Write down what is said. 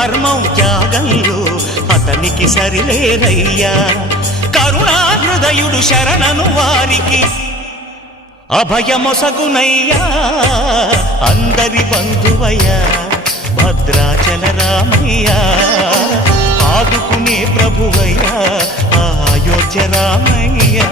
ధర్మం త్యాగంలో అతనికి సరిలేరయ్యా. కరుణా హృదయుడు శరణను వారికి అభయమొసగునయ్యా. అందరి బంధువయ్యా భద్రాచల రామయ్యా, ఆదుకునే ప్రభువయ్యా అయోధ్య రామయ్యా.